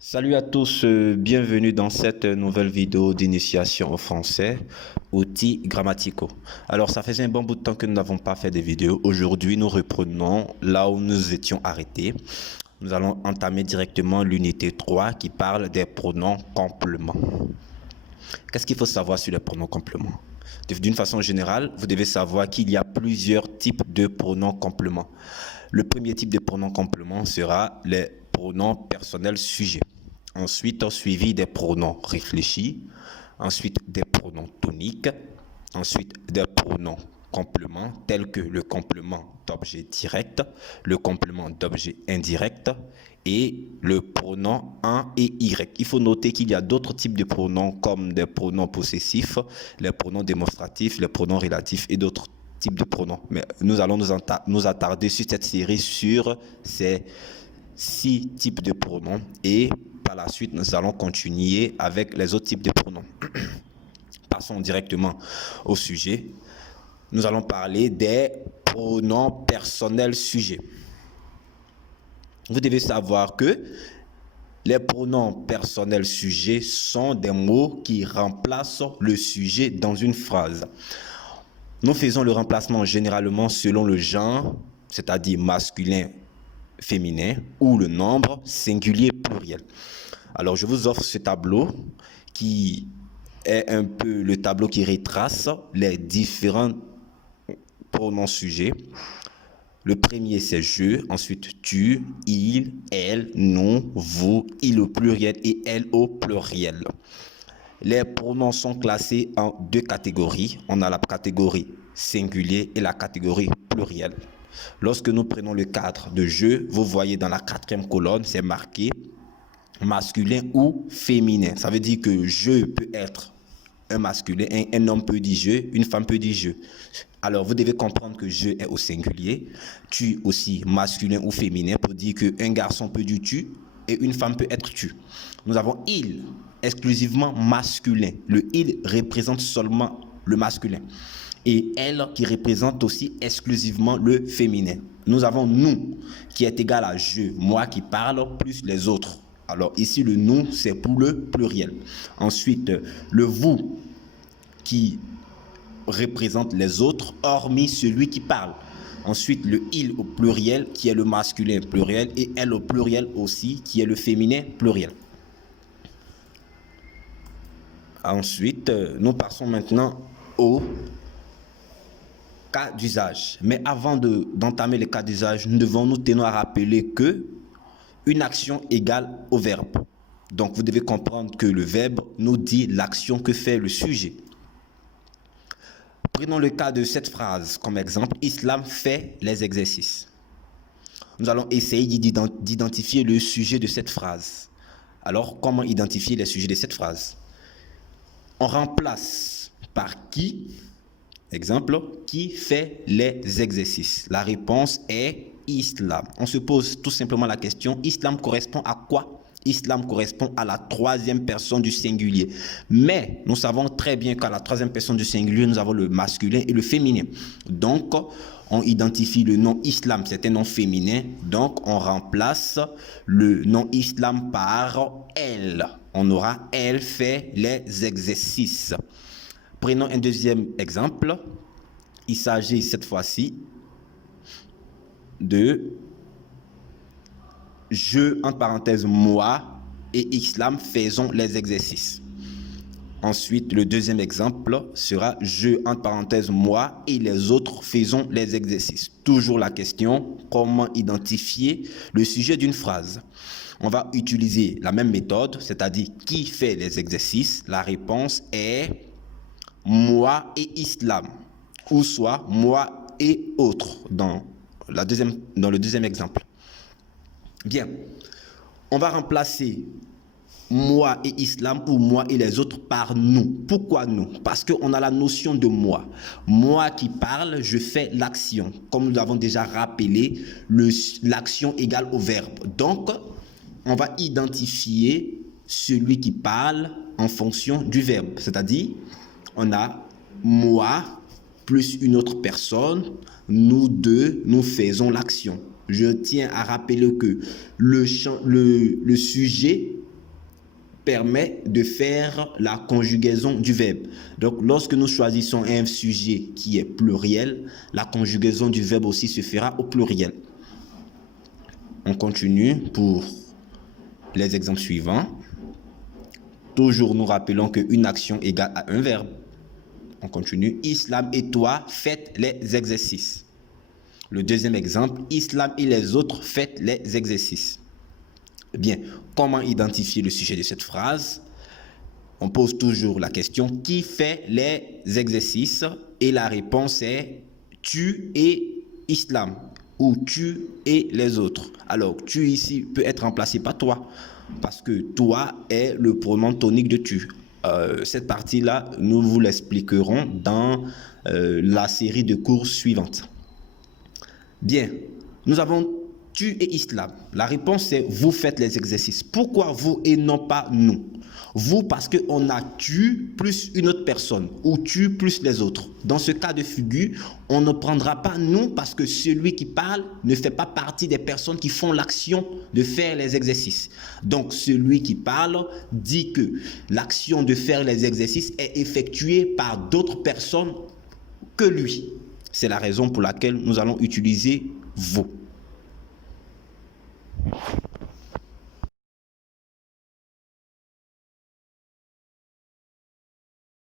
Salut à tous, bienvenue dans cette nouvelle vidéo d'initiation au français, outils grammaticaux. Alors, ça faisait un bon bout de temps que nous n'avons pas fait de vidéos. Aujourd'hui, nous reprenons là où nous étions arrêtés. Nous allons entamer directement l'unité 3 qui parle des pronoms compléments. Qu'est-ce qu'il faut savoir sur les pronoms compléments? D'une façon générale, vous devez savoir qu'il y a plusieurs types de pronoms compléments. Le premier type de pronom complément sera les pronoms personnels sujets. Ensuite, suivi des pronoms réfléchis. Ensuite, des pronoms toniques. Ensuite, des pronoms compléments tels que le complément d'objet direct, le complément d'objet indirect et le pronom un et y. Il faut noter qu'il y a d'autres types de pronoms comme des pronoms possessifs, les pronoms démonstratifs, les pronoms relatifs et d'autres types de pronoms. Mais nous allons nous attarder sur cette série sur ces 6 types de pronoms et par la suite nous allons continuer avec les autres types de pronoms. Passons directement au sujet. Nous allons parler des pronoms personnels sujets. Vous devez savoir que les pronoms personnels sujets sont des mots qui remplacent le sujet dans une phrase. Nous faisons le remplacement généralement selon le genre, c'est-à-dire masculin, féminin, ou le nombre singulier pluriel. Alors, je vous offre ce tableau qui est un peu le tableau qui retrace les différents pronoms sujets. Le premier, c'est je, ensuite tu, il, elle, nous, vous, il au pluriel et elle au pluriel. Les pronoms sont classés en 2 catégories. On a la catégorie singulier et la catégorie pluriel. Lorsque nous prenons le cadre de je, vous voyez dans la 4e colonne, c'est marqué masculin ou féminin. Ça veut dire que je peut être un masculin, un homme peut dire je, une femme peut dire je. Alors, vous devez comprendre que je est au singulier, tu aussi masculin ou féminin pour dire qu'un garçon peut dire tu et une femme peut être tu. Nous avons il, exclusivement masculin. Le il représente seulement le masculin. Et elle qui représente aussi exclusivement le féminin. Nous avons nous qui est égal à je, moi qui parle, plus les autres. Alors ici, le nous, c'est pour le pluriel. Ensuite, le vous qui représente les autres, hormis celui qui parle. Ensuite, le il au pluriel qui est le masculin pluriel et elle au pluriel aussi qui est le féminin pluriel. Ensuite, nous passons maintenant au cas d'usage. Mais avant d'entamer le cas d'usage, nous devons nous tenir à rappeler que une action égale au verbe. Donc, vous devez comprendre que le verbe nous dit l'action que fait le sujet. Prenons le cas de cette phrase comme exemple. Islam fait les exercices. Nous allons essayer d'identifier le sujet de cette phrase. Alors, comment identifier les sujets de cette phrase? On remplace par qui, exemple, qui fait les exercices. La réponse est Islam. On se pose tout simplement la question, Islam correspond à quoi? Islam correspond à la 3e personne du singulier. Mais nous savons très bien qu'à la 3e personne du singulier, nous avons le masculin et le féminin. Donc, on identifie le nom Islam, c'est un nom féminin. Donc, on remplace le nom Islam par elle. On aura elle fait les exercices. Prenons un deuxième exemple. Il s'agit cette fois-ci de je, entre parenthèses, moi et Islam faisons les exercices. Ensuite, le deuxième exemple sera je, entre parenthèses, moi et les autres faisons les exercices. Toujours la question, comment identifier le sujet d'une phrase? On va utiliser la même méthode, c'est-à-dire qui fait les exercices? La réponse est moi et Islam, ou soit moi et autres dans le deuxième exemple. Bien, on va remplacer moi et Islam ou moi et les autres par nous. Pourquoi nous? Parce qu'on a la notion de moi. Moi qui parle, je fais l'action. Comme nous l'avons déjà rappelé, l'action égale au verbe. Donc, on va identifier celui qui parle en fonction du verbe. C'est-à-dire, on a moi plus une autre personne, nous deux, nous faisons l'action. Je tiens à rappeler que le sujet permet de faire la conjugaison du verbe. Donc, lorsque nous choisissons un sujet qui est pluriel, la conjugaison du verbe aussi se fera au pluriel. On continue pour les exemples suivants. Toujours nous rappelons qu'une action égale à un verbe. On continue. Islam et toi, faites les exercices. Le deuxième exemple, Islam et les autres, faites les exercices. Bien, comment identifier le sujet de cette phrase? On pose toujours la question, qui fait les exercices? Et la réponse est tu et Islam ou tu et les autres. Alors, tu ici peut être remplacé par toi parce que toi est le pronom tonique de tu. Cette partie-là, nous vous l'expliquerons dans la série de cours suivante. Bien, nous avons tu et Islam. La réponse est vous faites les exercices. Pourquoi vous et non pas nous? Vous parce qu'on a tu plus une autre personne ou tu plus les autres. Dans ce cas de figure, on ne prendra pas nous parce que celui qui parle ne fait pas partie des personnes qui font l'action de faire les exercices. Donc celui qui parle dit que l'action de faire les exercices est effectuée par d'autres personnes que lui. C'est la raison pour laquelle nous allons utiliser vous.